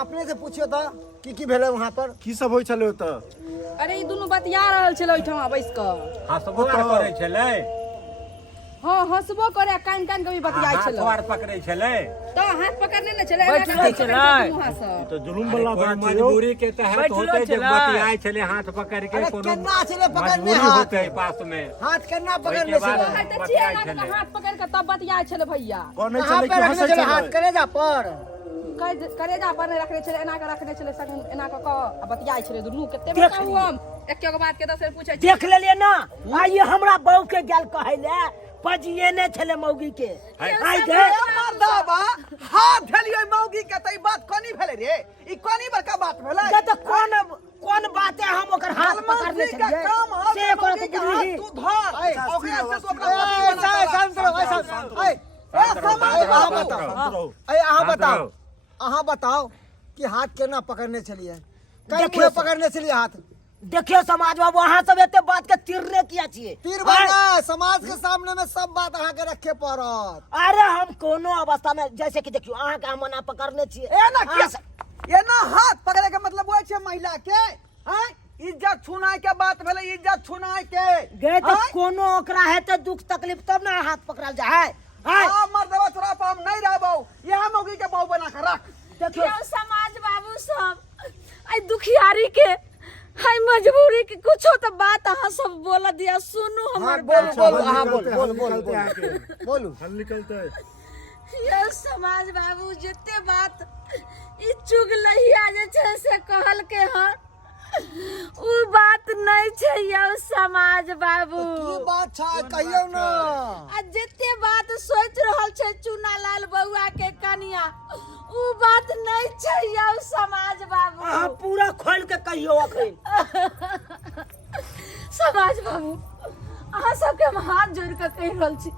अपने से पूछियो तो की भेले वहाँ पर की सब होय छले त? अरे ई दुनू बतिया रहल छले ओइठमा बैस क। हंसबो करे छले। हां हंसबो करे कान कान के भी बतियाय छले। हाथ पकड़े छले तो हाथ पकड़ने न छले बैठले छले। तो जुलुम वाला बात है। मजबूरी के तहत होते जब बतियाय छले हाथ पकड़ के कोनो केना छले पकड़ने मजबूरी हाथ होते पास में हाथ केना पकड़ने बाद छले कहते छियै ना कि हाथ पकड़ के तब बतियाय छले भैया। कोने कहाँ चले पे कि रखने हंसे छले हाथ चले? करेजा पर करेजा पर नहीं रखने छले एना के रखने छले संग एना के बतियाय छले दुनू केते बताऊ हम एक के बात के दस पूछै छी। देख लेलिए ना आइए हमरा बहू के गेल कहले पजिए ने छले मौगी के आई दे मर्दाबा हाथ धलियो मौगी के त ई बात कोनी भेले रे ई कोनी बड़का बात भेले ये तो कौन बात है हम ओकर हाथ पकड़ने छलिए से करत बुझी तू धर ओकरा से तू अपना अहाँ बताओ कि हाथ केना पकड़ने छलिए देखियो पकड़ने छलिए हाथ देखियो समाज बाबू अहाँ सब एते बात के तिरने किया छिए तीर बना समाज के सामने में सब बात अहाँ के रखे पड़त। अरे हम कोनो अवस्था में जैसे कि देखियो अहाँ के हम मना पकड़ने छिए ये ना हाथ पकड़े के मतलब होय छै महिला के हैं इज्जत छुनाय के बात भेले इज्जत छुनाय के गए तो कोनो ओकरा हेते दुख तकलीफ तब ना हाथ पकड़ल जाए हां मर्दबा तोरा पर हम नहीं रहबौ यह मौगी के बहु बना के रख। देखियो समाज बाबू सब आई दुखियारी के हाय मजबूरी के कुछ तो बात अहाँ सब बोल दिया सुनू हमर बोलू हल निकलते है। ये समाज बाबू जते बात ई चुगलहिया जे छै से कहल के हन उ बात नहीं छै यौ समाज बाबू की बात छै कहियो ना आ जते बात सोच रहल छै चुनालाल बउआ के कनिया उ बात नहीं छै यौ समाज बाबू अहाँ पूरा खोल के कहियो अखन समाज बाबू अहाँ सबके हम हाथ जोड़ के कहि रहल छी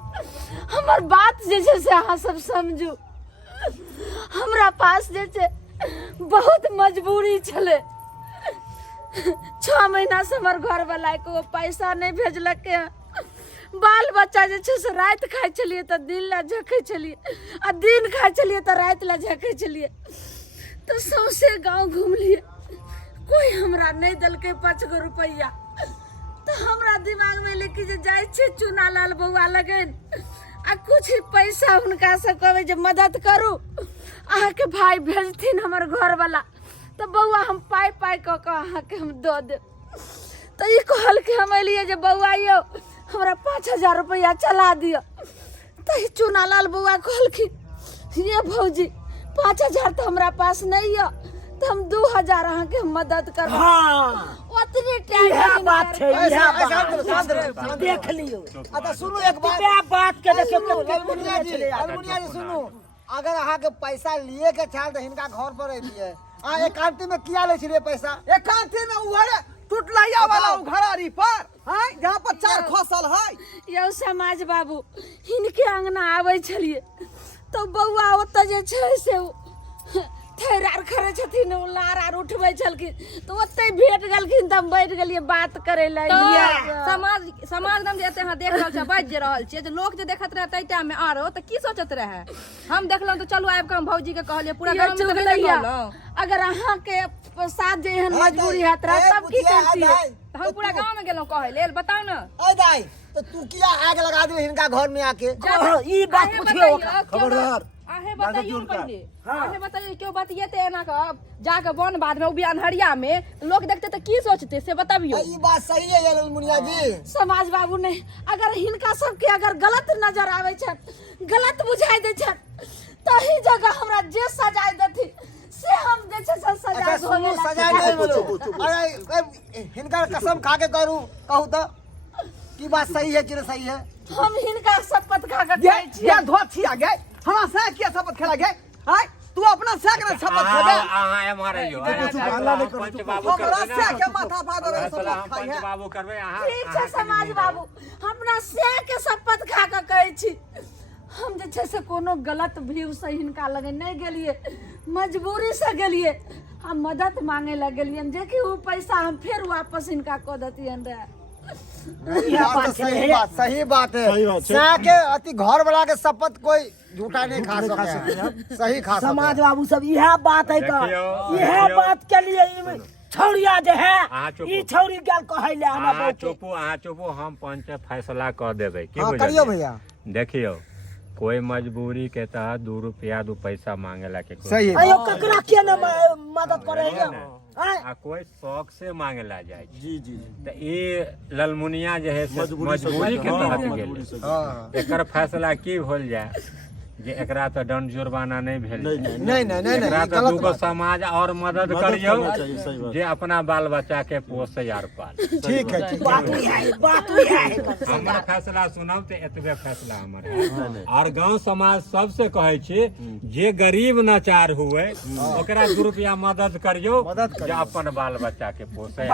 हमर बात जे छै से अहाँ सब समझू हमरा पास जे छै बहुत मजबूरी छले 6 महीना से हमर घर वाला को पैसा नहीं भेजलक के बाल बच्चा जे छै से रात खाइ छलिए त दिन ला झकै छलिए आ दिन खाइ छलिए त रात ला झकै छलिए तो सौसे गांव घूम लिए कोई हमरा नहीं दलके 5 गो रुपया तो हमरा दिमाग में लेके जे जाय छै चुनालाल बउआ लगन आ कुछ पैसा हुनका से कहबे जे मदद करू अहाँ के भाई भेजथिन हमर घर वाला तो बउआ हम पाई क अहाँ के हम दो दे तो ई कहल के हम एलिए जे बउआ यो हमरा 5000 रुपया चला दियो तो ई चुनालाल बउआ कहल कि ये भौजी 5000 तो हमरा पास नहीं है तो हम 2000 अहाँ के मदद कर उतने टाइम बात है देख लियो अच्छा सुनो एक बात के देखियो अलमुनिया जी सुनो अगर अहाँ के पैसा लिए के चाह तो हिनका घर पर एलिए आ एकांती में किया ले छलिए पैसा एकांती में उहरे टूटलैया वाला घरारी पर हैं जहां पर 4 खसल है यौ समाज बाबू हिनके अंगना आवे छलिए तो बउआ ओत जे छै से थैरार खरे छथिन लार आर उठबै छलखिन तो ओते भेट गेलखिन त हम बैठ गेलिए बात करे लिए समाज नाम जे एते अहाँ देख रहल छ बाज जे रहल छियै जे लोग जे देखत रहे तै टाइम में आरो त की सोचत रहे हम देखलौ तो चलू आबि के हम भौजी के कहलिए पूरा गांव में चुगलैया अगर अहाँ के साथ जे एहन मजबूरी हाथ रह तब की करतिए हम पूरा गांव में गेलौ कहै लेल बताउ न ओ दाई तो तू किया आग लगा दे हिनका घर में आके ई बात पूछियो खबरदार आहे बताइयो पहले आहे बताइयो क्यों बतिएते एना का जाके वन बाद में उ भी अनहरिया में लोग देखते त की सोचते से बताबियो ई बात सही है अलमुनिया जी समाज बाबू नहीं अगर हिनका सबके अगर गलत नजर आवे छ गलत बुझाई दे छ तही जगह हमरा जे सजाय देथि से हम जे छ सजा सुनो सजा नहीं बोलो अरे हिनका कसम खा के कहू तो की बात सही है कि सही है हम हिनका शपथ खा के ये धोछिया गे हमरा से के शपथ खेला गे हैं तू अपना से के शपथ खेबे हां मारे यो पंच बाबू हमरा से के माथा फाड़ रे शपथ खाई पंच बाबू करबे अहाँ ठीक छै समाज बाबू अपना से के शपथ खा के कहै छी हम जे छै से कोनो गलत व्यू से हिनका लगे नहीं गेलिए मजबूरी से गेलिए हम मदद मांगे लग गेलिए जे कि वो पैसा हम फिर वापस इनका क देतियन रहे बात तो सही बात सही बात है। सह के अति घर वाला के शपथ कोई झूठा नहीं खा सकते हैं। सही खा सकते समाज हैं। बाबू सब यह बात है का देखियो, यह देखियो। बात के लिए छौड़िया जे है अहाँ चुप ई छौड़ी गेल कहैले हमरा अहाँ बहू के अहाँ चुपू हम पंच फैसला कर देबै की हाँ करियो बुझलियै भैया देखियो कोई मजबूरी के तहत 2 रुपया 2 पैसा मांगेला के कोई सही है। अयो ककरा के न मदद करे है आ कोई शौक से मांगेला जाय छै। जी जी त ई ललमुनिया जे है से मजबूरी के हाँ, तहत मजबूरी गेल से। हाँ। एकर फैसला की होल जाय जे एकरा तो दंड जुर्माना नहीं भेल नहीं, जाय। नहीं नहीं नहीं एकरा नहीं तो गलत दूगो बात है। समाज और मदद मदद करियो करना चाहिए, सही बात। जे अपना बाल बच्चा के पोसे आर पाल ठीक है ठीक है। बात ही है हमर फैसला सुनब ते एतबे फैसला हमर है। और गांव समाज सबसे कहे छी जे गरीब नाचार हुए ओकरा 2 रुपया मदद करियो मदद करियो। जे अपन बाल बच्चा के पोसे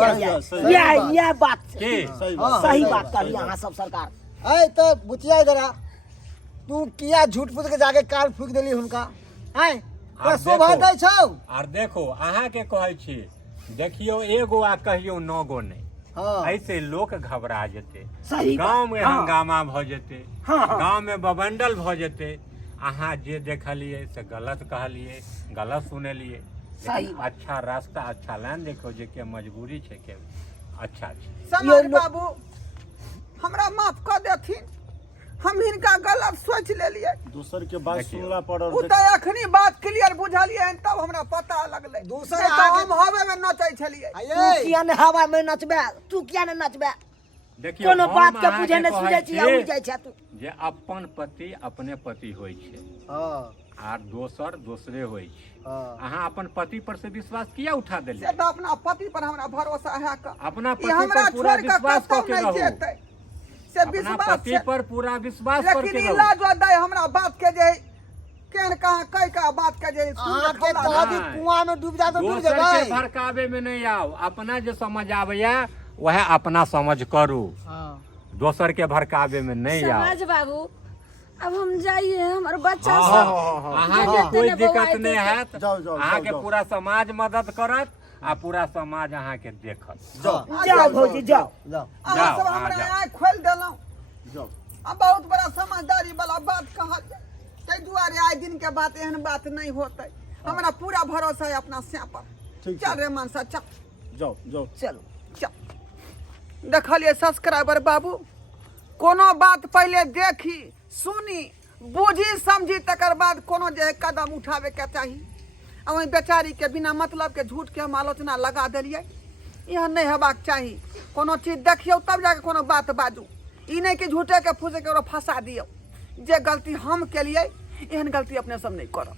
या बात की सही बात करी अहाँ सब सरकार ऐ तो बुचिया इधर आ तू किया झूठ पूछ के जाके काल फूक देली हुनका हैं आब शोभा देखो। दै छौ और देखो अहाँ के कहे छी देखियो एगो आ कहियो 9 गो नहीं हाँ ऐसे लोग घबरा जेते सही बात। गांव में हाँ। हंगामा भ जेते हाँ, हाँ। गांव में बबंडल भ जेते अहाँ जे देखलिए से गलत कहलिए गलत सुनेलिए सही लेकिन अच्छा रास्ता अच्छा लाइन देखो जे के मजबूरी छै के अच्छा छै समाज बाबू हमरा माफ कर देथिन हम हिनका गलत सोच लेलिए दूसर के बात देखियो। सुनला पड़ल उ त अखनी बात क्लियर बुझलिए तब हमरा पता लगले दूसर नहीं तो आगे- हम हवे में नचै छलिए तू आये किया ने हवा में नचबे तू किया ने नचबे देखियो कोनो हम बात के अहाँ बुझे ने कहै सुझे छी छी उड़ जाय छै तू जे अपन पति अपने पति होय छै हाँ आर दोसर दोसरे होय छै हाँ अहाँ अपन पति पर से विश्वास किया उठा से देलिए तो अपना पति पर हमरा भरोसा है का अपना ई पति हमरा पर पूरा छोड़ के विश्वास कतौ करके नहीं रहू जेतै से अपना विश्वास पति से पर पूरा विश्वास लेकिन करके ई रहू लाज दै हमरा बात के जे केहन कहाँ कई का बात के जे अहाँ के खौला कभी नहीं। कुआं में डूब जा तो डूब दोसर के जेबै भड़कावे में नहीं आओ अपना जो समझ आबैया वह अपना समझ करू दोसर के भड़कावे में नहीं आओ समाज बाबू अब हम जाइए हमारे बच्चा हाँ, सब हाँ, हाँ, अहाँ हाँ। के कोई हाँ। दिक्कत नहीं है जाओ, जाओ, अहाँ के जाओ। पूरा समाज मदद करत आ पूरा समाज अहाँ के देखत जाओ भौजी जाओ जाओ अहाँ जाओ, सब हाँ, हमरा जाओ। आँख खोल देलहुँ जाओ अब बहुत बड़ा समझदारी वाला बात कहल ताहि दुआरे आइ दिन के बात एहन बात नहीं होते हमरा पूरा भरोसा है अपना स्या पर ठीक चल छै। रे मनसा चल जाओ जाओ चलो चल देखलिए सब्सक्राइबर बाबू कोनो बात पहले देखी सुनी बुझी समझी तकर बाद कोनो जे है कदम उठावे के चाही आ वही बेचारी के बिना मतलब के झूठ के हम आलोचना लगा देलिए यह नहीं हेबाक चाही कोनो चीज देखियो तब जाके कोनो बात बाजू ई नहीं कि झूठे के फूसे के फंसा दियो जे गलती हम केलिए एहन गलती अपने सब नहीं करब